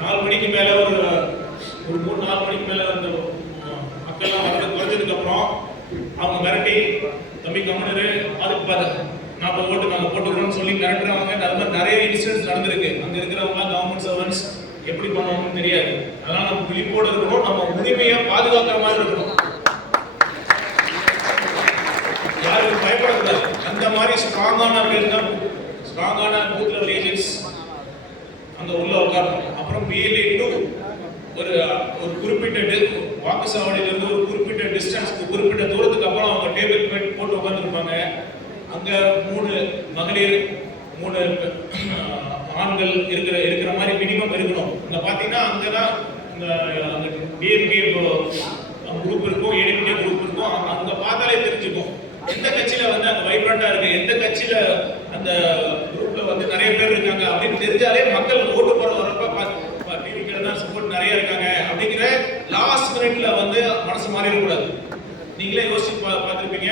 4 மணிக்கு மேலே ஒரு 3-4 மணிக்கு மேலே அந்த மக்கள்லாம் வந்து குறைஞ்சதுக்கு அப்புறம் அவங்க மிரட்டி தம்பி கம்முனரு அதுக்கு 40 ஓட்டு நாங்கள் போட்டுக்கிறோம்னு சொல்லி மிரட்டுறவங்க அது மாதிரி நிறைய இன்சிடென்ட்ஸ் நடந்திருக்கு. அங்கே இருக்கிறவங்க கவர்மெண்ட் சர்வன்ட்ஸ் எப்படி பண்ணுவாங்கன்னு தெரியாது. அதனால நம்ம விழிப்போடு இருக்கணும், நம்ம உரிமையை பாதுகாக்கிற மாதிரி இருக்கணும், யாருக்கு பயப்படக்கூடாது. அந்த மாதிரி ஸ்ட்ராங்கான பூத் லெவல் ஏஜென்ட்ஸ் அங்கே உள்ள உட்காரணும். அப்புறம் BLA ஒரு குறிப்பிட்ட வாக்குச்சாவடியிலிருந்து ஒரு குறிப்பிட்ட டிஸ்டன்ஸ்க்கு குறிப்பிட்ட தூரத்துக்கு அப்புறம் அவங்க டேபிள் மேட் போட்டு உட்காந்துருப்பாங்க. அங்க 3 மகளிர் 3 ஆண்கள் இருக்கிற மாதிரி மினிமம் இருக்கணும். அங்க பாத்தீங்கன்னா அங்கதான் இந்த டிஎம்கே குரூப் இருக்கும், ஏடிஎம்கே குரூப் இருக்கும். அங்க பார்த்தாலே தெரிஞ்சுக்கும் எந்த கட்சியில வந்து அங்க வைப்ரண்டா இருக்கு, எந்த கட்சியில அந்த குரூப்ல வந்து நிறைய பேர் இருக்காங்க அப்படின்னு தெரிஞ்சாலே மக்கள் ஓட்டு போட வரப்ப டிவிக்கு தான் சப்போர்ட் நிறைய இருக்காங்க அப்படிங்கிற லாஸ்ட் மினிட்ல வந்து மனசு மாறிடக்கூடாது. நீங்களே யோசிச்சு பார்த்துருப்பீங்க.